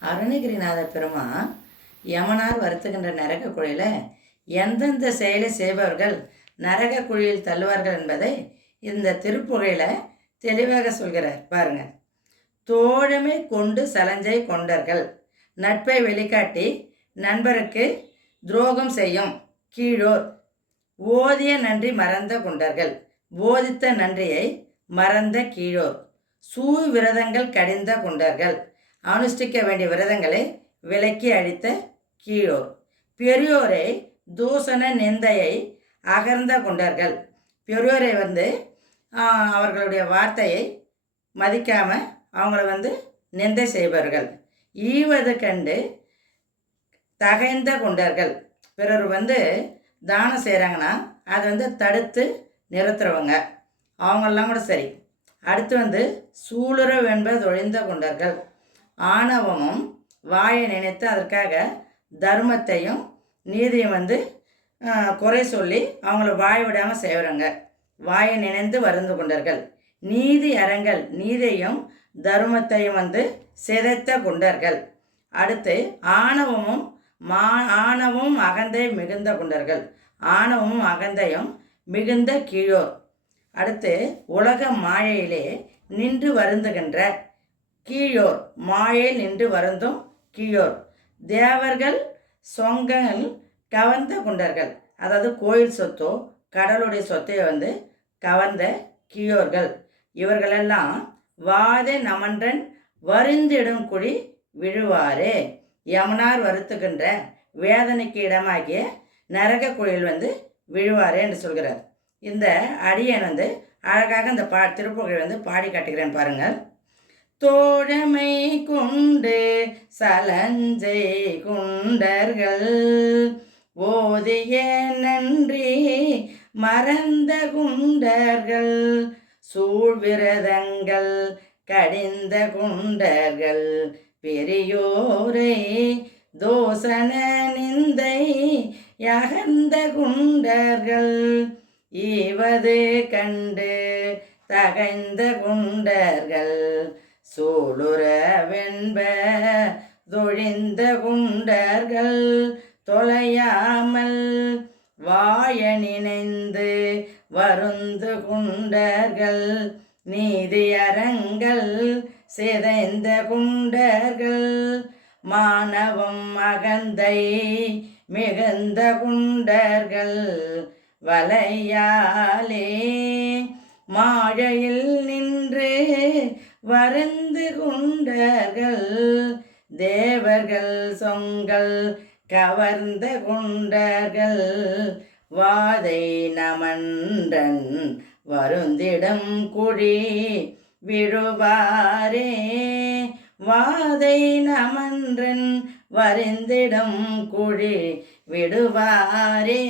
அருணகிரிநாத பெருமான் யமனார் வருத்துகின்ற நரக குழியில் எந்தெந்த செயலை செய்பவர்கள் நரக குழியில் தள்ளுவார்கள் என்பதை இந்த திருப்புகையில் தெளிவாக சொல்கிறார். பாருங்க. தோழமை கொண்டு சலஞ்சை கொண்டர்கள். நட்பை வெளிக்காட்டி நண்பருக்கு துரோகம் செய்யும் கீழோர். ஓதிய நன்றி மறந்த கொண்டர்கள். போதித்த நன்றியை மறந்த கீழோர். சூ விரதங்கள் கடிந்த கொண்டர்கள். அனுஷ்டிக்க வேண்டிய விரதங்களை விலக்கி அழித்த கீழோர் பெரியோரை தூசண நிந்தையை அகர்ந்த கொண்டார்கள். பெரியோரை வந்து அவர்களுடைய வார்த்தையை மதிக்காமல் அவங்கள வந்து நிந்தை செய்வார்கள் ஈவது கண்டு தகைந்த கொண்டார்கள். பிறர் வந்து தானம் செய்கிறாங்கன்னா அதை வந்து தடுத்து நிறுத்துறவங்க. அவங்கெல்லாம் கூட சரி. அடுத்து வந்து சூளுற வென்பது ஒழிந்த கொண்டார்கள். ஆணவமும் வாயை நினைத்து அதற்காக தர்மத்தையும் நீதியும் வந்து குறை சொல்லி அவங்கள வாய் விடாமல் செய்கிறாங்க வாயை நினைந்து வருந்து கொண்டார்கள். நீதி அறங்கள் நீதியையும் தர்மத்தையும் வந்து சிதைத்த கொண்டார்கள். அடுத்து ஆணவமும் மா ஆணவமும் அகந்தை மிகுந்த கொண்டார்கள். ஆணவமும் அகந்தையும் மிகுந்த கீழோர். அடுத்து உலக மாயையிலே நின்று வருந்துகின்ற கீழோர் மாயே நின்று வருந்தும் கீழோர். தேவர்கள் சொங்கங்கள் கவர்ந்த குண்டர்கள். அதாவது கோயில் சொத்தோ கடலுடைய சொத்தையோ வந்து கவர்ந்த கீழோர்கள். இவர்களெல்லாம் வாதே நமன்றன் வருந்திடும் குழி விழுவாரே. யமுனார் வருத்துகின்ற வேதனைக்கு இடமாகிய நரக குழியில் வந்து விழுவாரே என்று சொல்கிறார். இந்த அடியன் வந்து அழகாக இந்த பா திருப்புகழ் வந்து பாடி காட்டுகிறேன் பாருங்கள். தோழமை கொண்டு சலஞ்சை குண்டர்கள். ஓதிய நன்றி மறந்த குண்டர்கள். சூழ்விரதங்கள் கடிந்த குண்டர்கள். பெரியோரை தோசன நிந்தை யகந்த குண்டர்கள். ஈவது கண்டு தகைந்த குண்டர்கள். சூளுற வெண்ப தொழிந்த குண்டர்கள் தொலையாமல் வாய நினைந்து வருந்து குண்டர்கள் நீதி அறங்கள் சிதைந்த குண்டர்கள் மாணவம் மகந்தை மிகுந்த குண்டர்கள் வலையாலே மாழையில் நின்று வருந்து குண்டர்கள் தேவர்கள் சொங்கள் கவர்ந்த குண்டர்கள் வாதை நமன்றன் வருந்திடம் குழி விழுவாரே. வாதை நமன்றன் வருந்திடம் குழி விடுவாரே